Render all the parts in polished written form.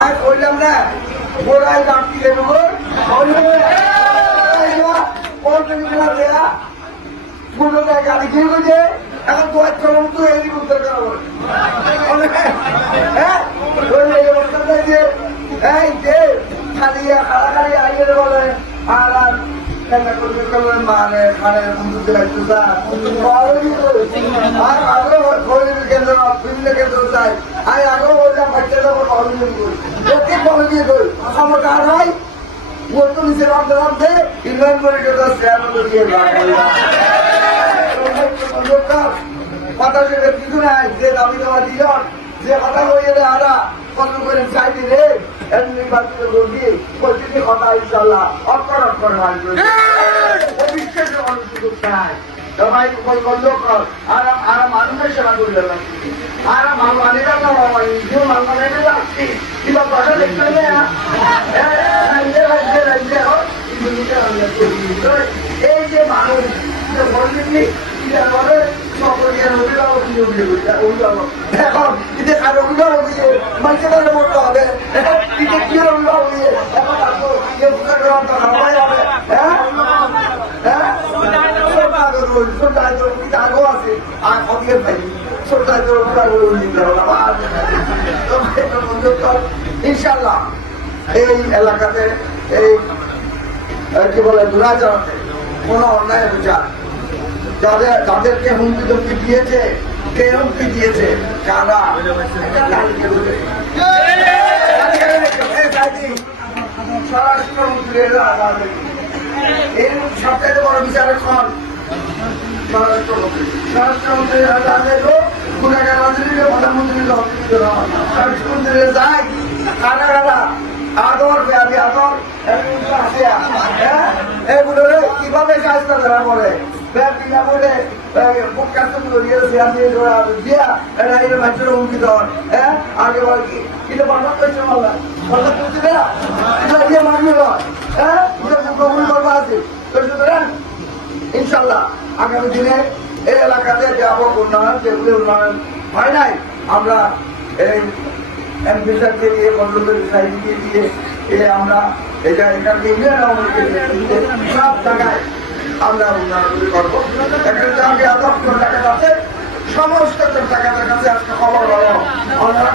বললাম না ওরাই রাত্রি দেবো গাড়ি খেয়ে গেছে এখন তো চরম তো এই উত্তর করা বলে হ্যাঁ এই যে খালি খালি আইয়ে বলে আর মানে মানে কেন্দ্র বিভিন্ন কেন্দ্র চাই আমি আগেও বললাম বাচ্চাটা বলে দিয়ে করি ক্ষমতা হয় বলতো নিচে রাখতে রাখতে ইনভাইট করে কথা সেটা কিছু নাই যে দাবি দেওয়া দিজন যে কথা হয়ে গেলে আরা কত করে চাইতে রে নির্বাচিত করবি প্রতিটি কথা ইনশাল্লাহ অক্ষর অক্ষর মানবে অবিশ্বাসের মানুষ সুযোগ চায় সবাই বন্ধ কর আর মানুষের সেবা করবে আর মানবানিরা না নিজেও মানবানিরা যাচ্ছি কিংবা কথা দেখতে এই যে মানুষ বললেননি এখন আর অভিভাবক দিয়ে মানুষের বলতে হবে কি অভিভাবক দিয়ে এখন হবে হ্যাঁ আগেও আছে আর অধিকের পাই ইনশাল্লাহ এই এলাকাতে এই কি বলে দুরাচরণে কোন অন্যায় বিচার যাদেরকে হুমকি ধমকি দিয়েছে কে হুমকি দিয়েছে কারা স্বরাষ্ট্রমন্ত্রী এই সবচেয়ে বড় বিচারক হন স্বরাষ্ট্রমন্ত্রী প্রধানমন্ত্রী স্বরাষ্ট্রমন্ত্রী যাই কারা কারা আদর বেআবি আদর এগুলোরে কিভাবে কাজটা ধরা পড়ে বিনা বলে বুক কাস্টম করিয়ে দিয়া এটা এটা মানুষের হুমকি দেওয়ার হ্যাঁ আগে বল কি এটা বাংলা কইছে বললা বললা করছি না এটা দিয়ে মানবে হ্যাঁ এটা কবুল করবা আছে ইনশাল্লাহ আগামী দিনে এই এলাকাতে ব্যাপক উন্নয়ন যেগুলি উন্নয়ন হয় নাই আমরা এই এমপি সাহেবকে দিয়ে কন্ট্রোলের সাইডকে দিয়ে আমরা এটা এখানকে সব জায়গায় আমরা উন্নয়ন করবো এখানে যে আদর্শ টাকা আছে সমস্ত টাকাটার কাছে আজকে খবর বলো আমরা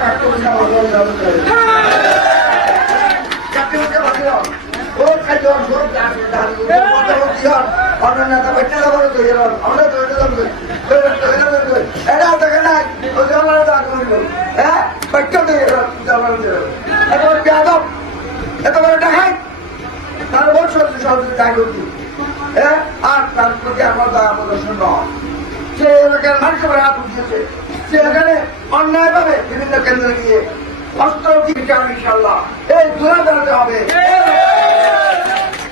আর তার প্রতি আমার দয়া প্রদর্শন নয় সে এলাকার মানুষের হাত উঠিয়েছে সে এখানে অন্যায় ভাবে বিভিন্ন কেন্দ্রে গিয়ে অস্ত্রটি বিচার ইনশাল্লাহ এই দূরে দাঁড়াতে হবে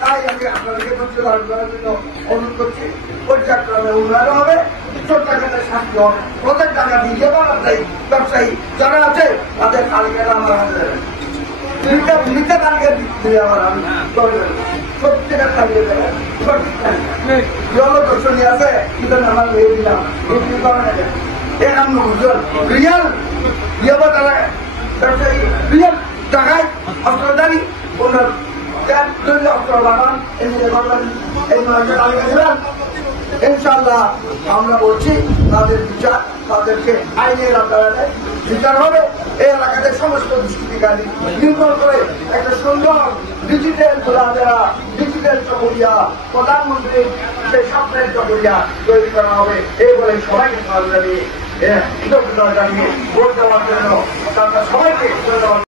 তাই আমি আপনাদেরকে ধারণ করার জন্য অনুরোধ করছি পর্যায়ক্রমে উন্নয়ন হবে চোরটাকাদের শাস্তি হবে প্রত্যেক টাকা দিয়ে ব্যবসায়ী যারা আছে তাদের তালিকাটা আমার হাতে দেবেন মিথ্যা তালিকা দিয়ে আমার আমি সত্যিকার তালিকা দেবেন সঠিক তালিকা দর্শনী আছে কিন্তু আমার মেয়ে দিলাম রিয়াল ইয়েবা তারা ব্যবসায়ী রিয়াল টাকায় অস্ত্রধারী ওনার অস্ত্র বাগান এই তালিকা দেবেন ইনশাল্লাহ আমরা বলছি তাদের বিচার তাদেরকে আইনের আদালতে বিচার হবে এই এলাকাতে সমস্ত দুষ্কৃতিকারী নির্ভর করে একটা সুন্দর ডিজিটাল খোলাফেরা ডিজিটাল চকরিয়া প্রধানমন্ত্রী সেই স্বপ্নের চকরিয়া তৈরি করা হবে এই বলে সবাইকে জানিয়ে কৃতজ্ঞতা জানিয়ে ভোট দেওয়ার জন্য তারা সবাইকে